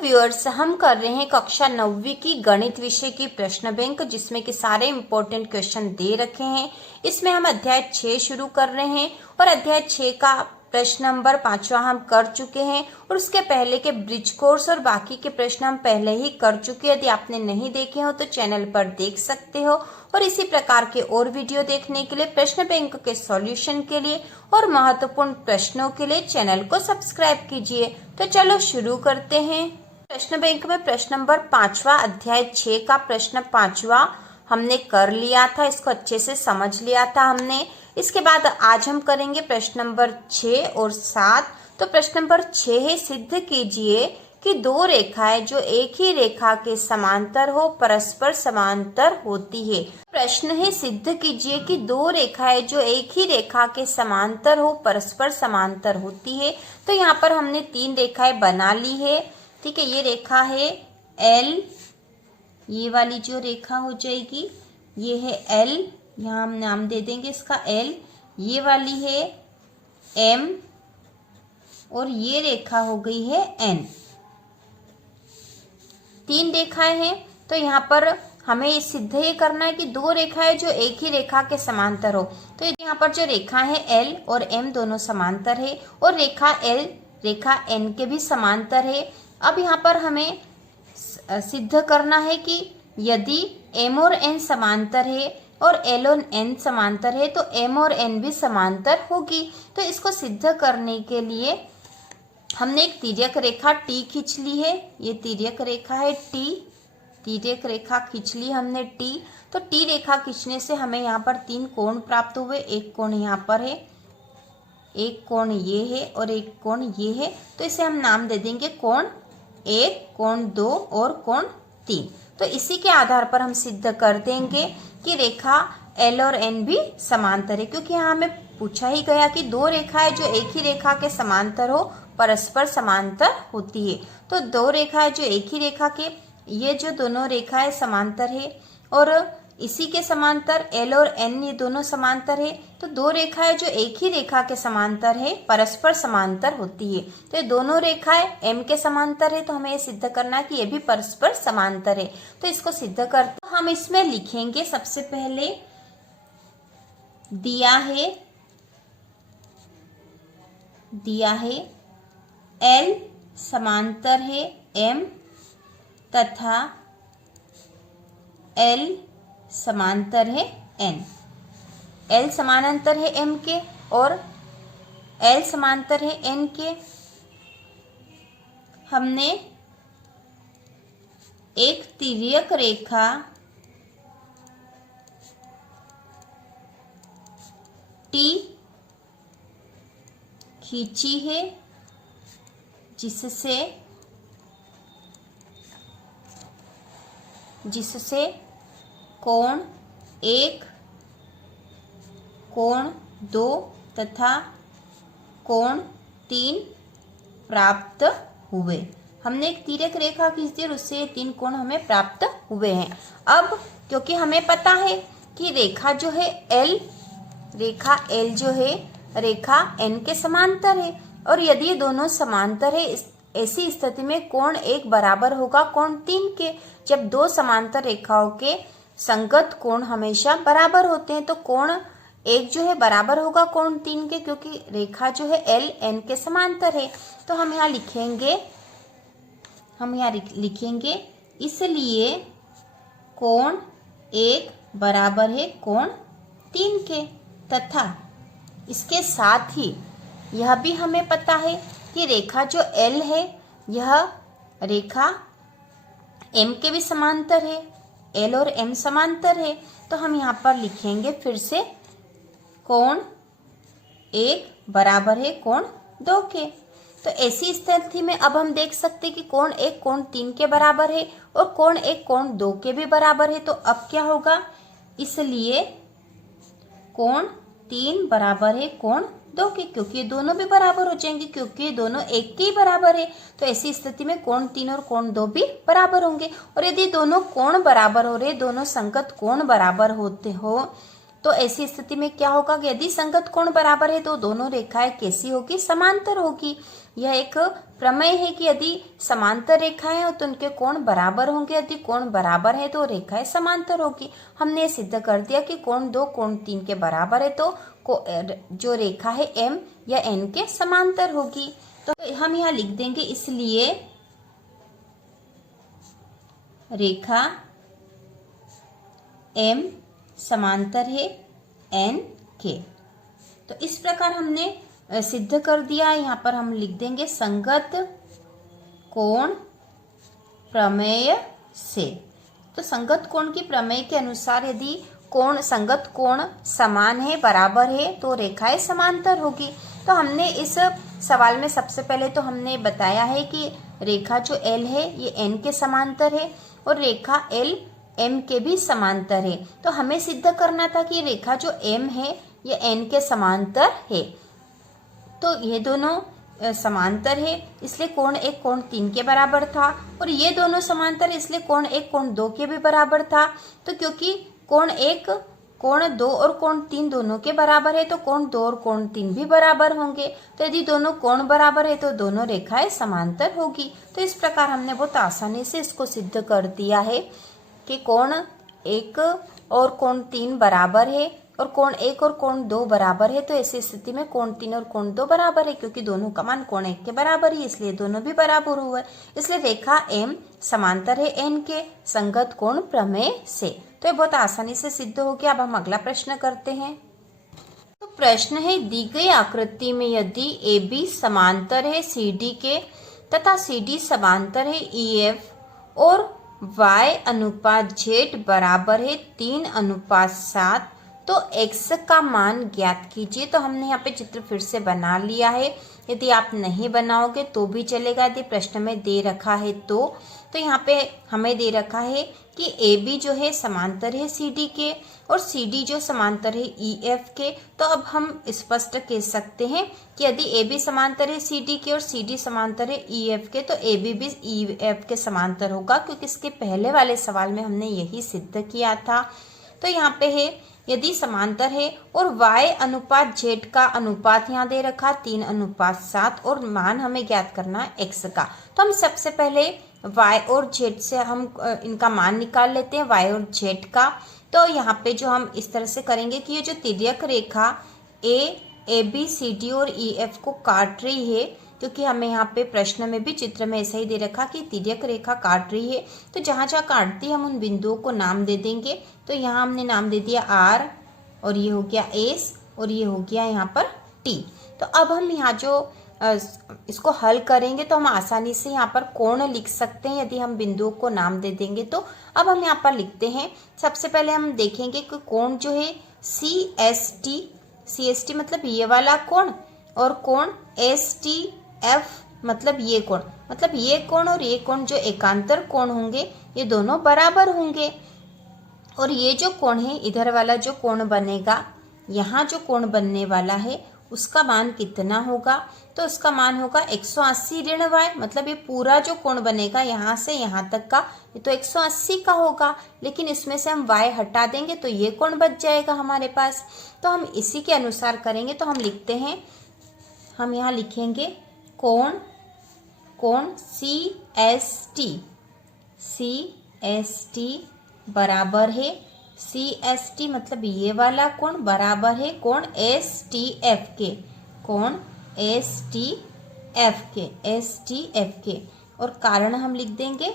Viewers, हम कर रहे हैं कक्षा 9वीं की गणित विषय की प्रश्न बैंक, जिसमें कि सारे इंपॉर्टेंट क्वेश्चन दे रखे हैं। इसमें हम अध्याय 6 शुरू कर रहे हैं और अध्याय 6 का प्रश्न नंबर 5वां हम कर चुके हैं और उसके पहले के ब्रिज कोर्स और बाकी के प्रश्न हम पहले ही कर चुके हैं। यदि आपने नहीं देखे हो तो चैनल पर देख सकते हो और इसी प्रकार के और वीडियो देखने के लिए, प्रश्न बैंक के सॉल्यूशन के लिए और महत्वपूर्ण प्रश्नों के लिए चैनल को सब्सक्राइब कीजिए। तो चलो शुरू करते हैं। प्रश्न बैंक में प्रश्न नंबर 5वां, अध्याय 6 का प्रश्न 5वां हमने कर लिया था, इसको अच्छे से समझ लिया था हमने। इसके बाद आज हम करेंगे प्रश्न नंबर 6 और 7। तो प्रश्न नंबर 6 है, सिद्ध कीजिए कि दो रेखाएं जो एक ही रेखा के समांतर हो परस्पर समांतर होती है। प्रश्न है, सिद्ध कीजिए कि दो रेखाएं जो एक ही रेखा के समांतर हो परस्पर समांतर होती है। तो यहाँ पर हमने 3 रेखाएं बना ली है। ठीक है, ये रेखा है एल, ये वाली जो रेखा हो जाएगी ये है एल, यहाँ हम नाम दे देंगे इसका एल। ये वाली है एम और ये रेखा हो गई है एन। 3 रेखाएं हैं। तो यहाँ पर हमें सिद्ध ये करना है कि दो रेखाएं जो एक ही रेखा के समांतर हो। तो यहाँ पर जो रेखा है एल और एम दोनों समांतर है और रेखा एल रेखा एन के भी समांतर है। अब यहाँ पर हमें सिद्ध करना है कि यदि एम और एन समांतर है और एल और एन समांतर है तो एम और एन भी समांतर होगी। तो इसको सिद्ध करने के लिए हमने एक तिर्यक रेखा टी खींच ली है। ये तिर्यक रेखा है टी, तिर्यक रेखा खींच ली हमने टी। तो टी रेखा खींचने से हमें यहाँ पर 3 कोण प्राप्त हुए। एक कोण यहाँ पर है, एक कोण ये है और एक कोण ये है। तो इसे हम नाम दे देंगे कोण 1, कोण 2 और कोण 3। तो इसी के आधार पर हम सिद्ध कर देंगे कि रेखा एल और एन भी समांतर है, क्योंकि यहाँ हमें पूछा ही गया कि दो रेखाएं जो एक ही रेखा के समांतर हो परस्पर समांतर होती है। तो दो रेखाएं जो एक ही रेखा के, ये जो दोनों रेखाएं समांतर है और इसी के समांतर एल और एन ये दोनों समांतर है। तो दो रेखाएं जो एक ही रेखा के समांतर है परस्पर समांतर होती है। तो ये दोनों रेखाएं एम के समांतर है, तो हमें ये सिद्ध करना है कि ये भी परस्पर समांतर है। तो इसको सिद्ध करते हम इसमें लिखेंगे, सबसे पहले दिया है एल समांतर है एम तथा एल समांतर है एन। एल समानांतर है एम के और एल समांतर है एन के। हमने एक तिर्यक रेखा टी खींची है जिससे कोण 1, कोण 2 तथा कोण 3 प्राप्त हुए। हमने एक तिर्यक रेखा खींच दी और उससे ये 3 कोण हमें प्राप्त हुए हैं। अब क्योंकि हमें पता है कि रेखा जो है एल, रेखा एल जो है रेखा एन के समांतर है और यदि ये दोनों समांतर है, ऐसी स्थिति में कोण 1 बराबर होगा कोण 3 के। जब दो समांतर रेखाओं के संगत कोण हमेशा बराबर होते हैं, तो कोण 1 जो है बराबर होगा कोण 3 के, क्योंकि रेखा जो है एल एन के समांतर है। तो हम यहाँ लिखेंगे इसलिए कोण 1 बराबर है कोण 3 के, तथा इसके साथ ही यह भी हमें पता है कि रेखा जो एल है यह रेखा एम के भी समांतर है, एल और एम समांतर है। तो हम यहाँ पर लिखेंगे फिर से कोण 1 बराबर है कोण 2 के। तो ऐसी स्थिति में अब हम देख सकते हैं कि कोण 1 कोण 3 के बराबर है और कोण 1 कोण 2 के भी बराबर है। तो अब क्या होगा, इसलिए कोण 3 बराबर है कोण 2 के, क्योंकि ये दोनों भी बराबर हो जाएंगे, क्योंकि ये दोनों 1 के ही बराबर है। तो ऐसी स्थिति में कोण 3 और कोण 2 भी बराबर होंगे। और यदि दोनों कोण बराबर हो रहे, दोनों संगत कोण बराबर होते हो, तो ऐसी स्थिति में क्या होगा, यदि संगत कोण बराबर है तो दोनों रेखाएं कैसी होगी, समांतर होगी। यह एक प्रमेय है कि यदि समांतर रेखाएं हो तो उनके कोण बराबर होंगे, यदि कोण बराबर है तो रेखाएं समांतर होगी। हमने सिद्ध कर दिया कि कोण 2 कोण 3 के बराबर है तो जो रेखा है M या N के समांतर होगी। तो हम यहाँ लिख देंगे, इसलिए रेखा M समांतर है N के। तो इस प्रकार हमने सिद्ध कर दिया। यहाँ पर हम लिख देंगे संगत कोण प्रमेय से। तो संगत कोण की प्रमेय के अनुसार यदि कोण संगत कोण समान है, बराबर है, तो रेखाएं समांतर होगी। तो हमने इस सवाल में सबसे पहले तो हमने बताया है कि रेखा जो L है ये N के समांतर है और रेखा L M के भी समांतर है। तो हमें सिद्ध करना था कि रेखा जो M है ये N के समांतर है। तो ये दोनों समांतर है, इसलिए कोण 1 कोण 3 के बराबर था, और ये दोनों समांतर इसलिए कोण 1 कोण 2 के भी बराबर था। तो क्योंकि कोण 1 कोण 2 और कोण 3 दोनों के बराबर है तो कोण 2 और कोण 3 भी बराबर होंगे। तो यदि दोनों कोण बराबर है तो दोनों रेखाएं समांतर होगी। तो इस प्रकार हमने बहुत आसानी से इसको सिद्ध कर दिया है कि कोण 1 और कोण 3 बराबर है और कोण 1 और कोण 2 बराबर है। तो ऐसी स्थिति में कोण 3 और कोण 2 बराबर है, क्योंकि दोनों का मान कोण 1 के बराबर ही, इसलिए दोनों भी बराबर हुआ है। इसलिए रेखा M समांतर है N के संगत कोण प्रमेय से। तो ये बहुत आसानी से सिद्ध हो गया। अब हम अगला प्रश्न करते हैं। तो प्रश्न है, दी गई आकृति में यदि AB समांतर है CD के तथा CD समांतर है EF और Y अनुपात Z बराबर है 3:7 तो x का मान ज्ञात कीजिए। तो हमने यहाँ पे चित्र फिर से बना लिया है। यदि आप नहीं बनाओगे तो भी चलेगा, यदि प्रश्न में दे रखा है तो यहाँ पे हमें दे रखा है कि AB जो है समांतर है CD के और CD जो समांतर है EF के। तो अब हम स्पष्ट कह सकते हैं कि यदि AB समांतर है CD के और CD समांतर है EF के तो AB भी EF के समांतर होगा, क्योंकि इसके पहले वाले सवाल में हमने यही सिद्ध किया था। तो यहाँ पे है यदि समांतर है और y अनुपात z का अनुपात यहाँ दे रखा 3:7 और मान हमें ज्ञात करना है x का। तो हम सबसे पहले y और z से हम इनका मान निकाल लेते हैं, y और z का। तो यहाँ पे जो हम इस तरह से करेंगे कि ये जो तिर्यक रेखा ABCD और EF को काट रही है, क्योंकि हमें यहाँ पे प्रश्न में भी चित्र में ऐसा ही दे रखा कि तिर्यक रेखा काट रही है, तो जहाँ जहाँ काटती है हम उन बिंदुओं को नाम दे देंगे। तो यहाँ हमने नाम दे दिया R और ये हो गया S और ये हो गया यहाँ पर T। तो अब हम यहाँ जो इसको हल करेंगे तो हम आसानी से यहाँ पर कोण लिख सकते हैं यदि हम बिंदुओं को नाम दे देंगे तो। अब हम यहाँ पर लिखते हैं, सबसे पहले हम देखेंगे कि कोण जो है CST मतलब ये वाला कोण और कोण STF मतलब ये कोण, मतलब ये कोण और ये कोण जो एकांतर कोण होंगे ये दोनों बराबर होंगे। और ये जो कोण है इधर वाला जो कोण बनेगा, यहाँ जो कोण बनने वाला है उसका मान कितना होगा? तो उसका मान होगा 180 ऋण y, मतलब ये पूरा जो कोण बनेगा यहाँ से यहाँ तक का ये तो 180 का होगा, लेकिन इसमें से हम y हटा देंगे तो ये कोण बच जाएगा हमारे पास। तो हम इसी के अनुसार करेंगे। तो हम लिखते हैं, हम यहाँ लिखेंगे कोण CST बराबर है CST मतलब ये वाला कोण बराबर है कोण STF के, कोण STF के। और कारण हम लिख देंगे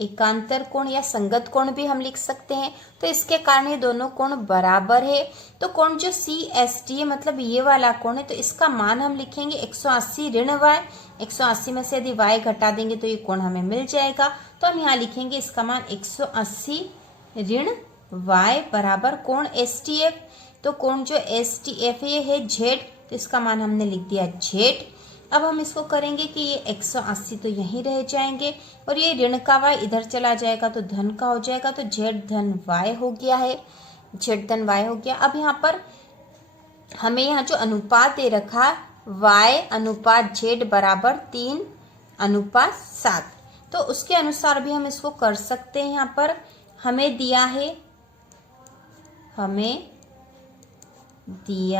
एकांतर कोण या संगत कोण भी हम लिख सकते हैं। तो इसके कारण ये दोनों कोण बराबर है। तो कोण जो CST है मतलब ये वाला कोण है, तो इसका मान हम लिखेंगे 180 ऋण y। 180 में से यदि y घटा देंगे तो ये कोण हमें मिल जाएगा। तो हम यहाँ लिखेंगे इसका मान 180 ऋण y बराबर कोण STF। तो कोण जो STF ये है z, तो इसका मान हमने लिख दिया z। अब हम इसको करेंगे कि ये 180 तो यहीं रह जाएंगे और ये ऋण का y इधर चला जाएगा तो धन का हो जाएगा, तो z धन y हो गया है, z धन y हो गया। अब यहाँ पर हमें यहाँ जो अनुपात दे रखा y अनुपात z बराबर 3:7, तो उसके अनुसार भी हम इसको कर सकते हैं। यहाँ पर हमें दिया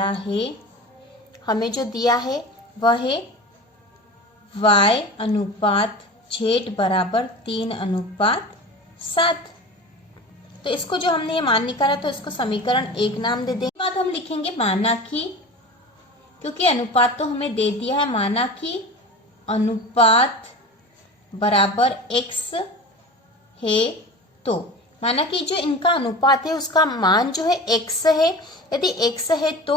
है हमें जो दिया है वह है y अनुपात z बराबर 3:7। तो इसको जो हमने ये मान निकाला तो इसको समीकरण 1 नाम दे देंगे। बाद हम लिखेंगे माना कि, क्योंकि अनुपात तो हमें दे दिया है, माना कि अनुपात बराबर x है, तो माना कि जो इनका अनुपात है उसका मान जो है x है। यदि x है तो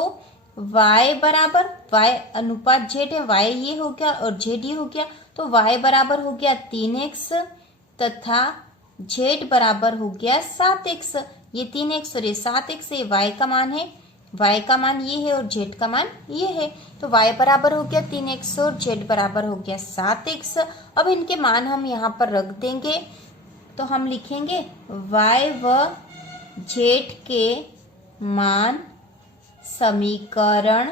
y बराबर, y अनुपात z है, y ये हो गया और z ये हो गया, तो y बराबर हो गया 3x तथा z बराबर हो गया 7x। ये 3x और ये 7x, ये y का मान है, y का मान ये है और z का मान ये है। तो y बराबर हो गया 3x और z बराबर हो गया 7x। अब इनके मान हम यहाँ पर रख देंगे, तो हम लिखेंगे y व z के मान समीकरण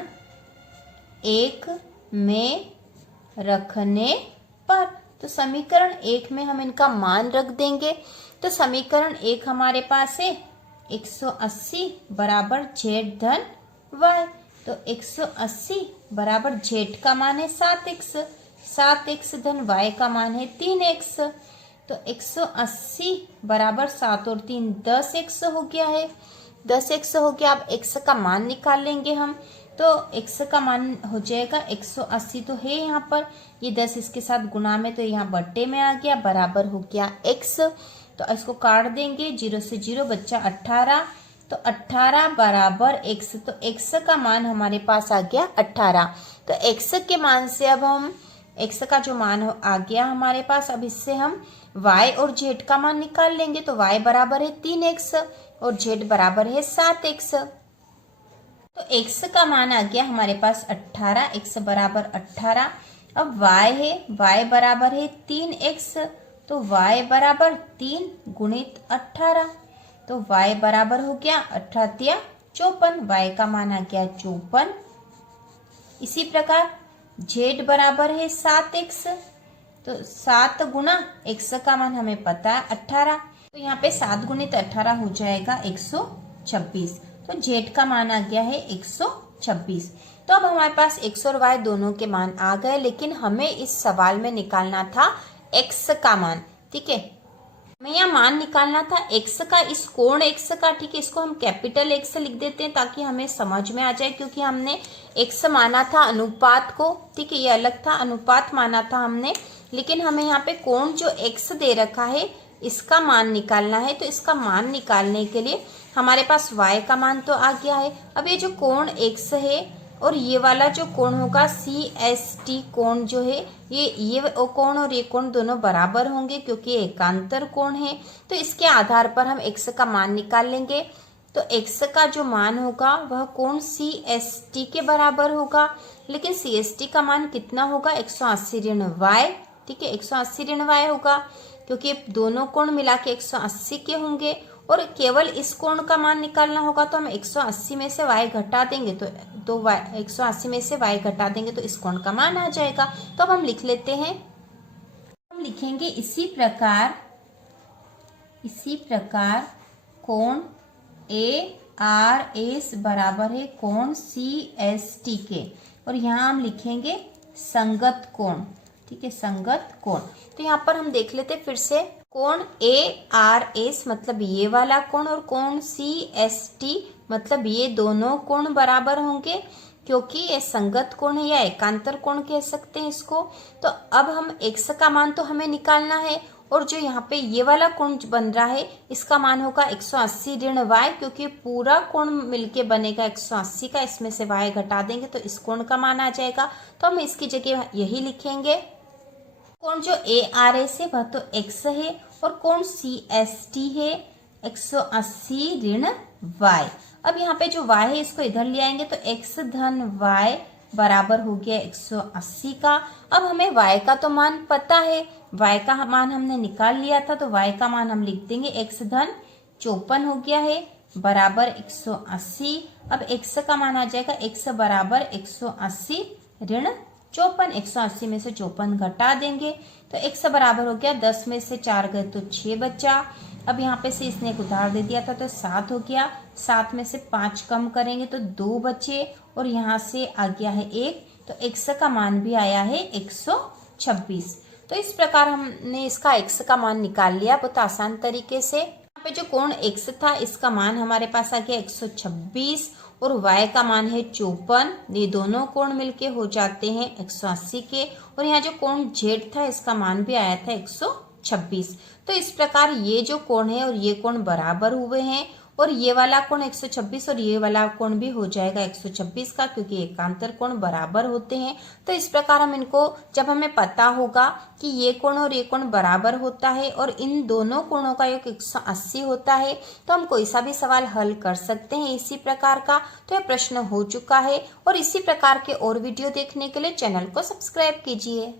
1 में रखने पर। तो समीकरण 1 में हम इनका मान रख देंगे। तो समीकरण 1 हमारे पास है 180 बराबर z धन y। तो 180 बराबर z का मान है 7x, 7x धन y का मान है 3x। तो 180 बराबर 7 और 3 10x हो गया है, 10x हो गया। अब x का मान निकाल लेंगे हम, तो x का मान हो जाएगा 180 तो है यहाँ पर, ये 10 इसके साथ गुणा में, तो यहाँ बट्टे में आ गया, बराबर हो गया x। तो इसको काट देंगे, 0 से 0 बच्चा 18, तो 18 बराबर x। तो x का मान हमारे पास आ गया 18। तो x के मान से अब हम x का जो मान आ गया हमारे पास, अब इससे हम y और z का मान निकाल लेंगे। तो y बराबर है 3x और z बराबर है 7x। तो x का मान आ गया हमारे पास 18, x बराबर 18। अब y है, y बराबर है 3x, तो y बराबर 3 गुणित 18। तो y बराबर हो गया 18 54, y का मान आ गया 54। इसी प्रकार z बराबर है 7x, तो 7 गुना x का मान हमें पता है 18, तो यहाँ पे 7 गुणित 18 हो जाएगा 126। तो z का मान आ गया है 126। तो अब हमारे पास x और y दोनों के मान आ गए, लेकिन हमें इस सवाल में निकालना था x का मान। ठीक है, हमें यहाँ मान निकालना था x का, इस कोण x का। ठीक है, इसको हम कैपिटल X लिख देते हैं ताकि हमें समझ में आ जाए, क्योंकि हमने x माना था अनुपात को। ठीक है, ये अलग था, अनुपात माना था हमने, लेकिन हमें यहाँ पे कोण जो x दे रखा है इसका मान निकालना है। तो इसका मान निकालने के लिए हमारे पास y का मान तो आ गया है। अब ये जो कोण x है और ये वाला जो कोण होगा CST कोण जो है, ये कोण और ये कोण दोनों बराबर होंगे क्योंकि एकांतर कोण है। तो इसके आधार पर हम x का मान निकाल लेंगे। तो x का जो मान होगा वह कोण CST के बराबर होगा, लेकिन CST का मान कितना होगा 180 ऋण y। ठीक है, 180 ऋण y होगा क्योंकि दोनों कोण मिला के 180 के होंगे, और केवल इस कोण का मान निकालना होगा। तो हम 180 में से y घटा देंगे, तो y 180 में से y घटा देंगे तो इस कोण का मान आ जाएगा। तो अब हम लिख लेते हैं, हम लिखेंगे इसी प्रकार कोण ARS बराबर है कोण CST के, और यहाँ हम लिखेंगे संगत कोण। ठीक है, संगत कोण। तो यहाँ पर हम देख लेते फिर से, कोण ARS मतलब ये वाला कोण और कोण CST मतलब ये दोनों कोण बराबर होंगे, क्योंकि ये संगत कोण है या एकांतर कोण कह सकते हैं इसको। तो अब हम x का मान तो हमें निकालना है, और जो यहाँ पे ये वाला कोण बन रहा है इसका मान होगा 180 ऋण y, क्योंकि पूरा कोण मिलके बनेगा 180 का, इसमें से y घटा देंगे तो इस कोण का मान आ जाएगा। तो हम इसकी जगह यही लिखेंगे, कोण जो ARS है वह तो x है और कोण CST है 180 ऋण y। अब यहाँ पे जो y है इसको इधर ले आएंगे तो x धन y बराबर हो गया 180 का। अब हमें y का तो मान पता है, y का मान हमने निकाल लिया था, तो y का मान हम लिख देंगे x धन 54 हो गया है बराबर 180। अब x का मान आ जाएगा x बराबर 180 ऋण 54, 180 में से 54 घटा देंगे तो x बराबर हो गया 10 में से 4 गए तो 6 बचा। अब यहाँ पे से इसने एक उधार दे दिया था तो 7 हो गया, 7 में से 5 कम करेंगे तो 2 बचे, और यहाँ से आ गया है 1, तो x का मान भी आया है 126। तो इस प्रकार हमने इसका x का मान निकाल लिया बहुत आसान तरीके से। यहाँ पे जो कोण x था इसका मान हमारे पास आ गया 126 और y का मान है 54। ये दोनों कोण मिलके हो जाते हैं 180 के। और यहाँ जो कोण z था इसका मान भी आया था 126। तो इस प्रकार ये जो कोण है और ये कोण बराबर हुए हैं और ये वाला कोण 126 और ये वाला कोण भी हो जाएगा 126 का, क्योंकि एकांतर कोण बराबर होते हैं। तो इस प्रकार हम इनको, जब हमें पता होगा कि ये कोण और ये कोण बराबर होता है और इन दोनों कोणों का योग 180 होता है, तो हम कोई सा भी सवाल हल कर सकते हैं इसी प्रकार का। तो यह प्रश्न हो चुका है और इसी प्रकार के और वीडियो देखने के लिए चैनल को सब्सक्राइब कीजिए।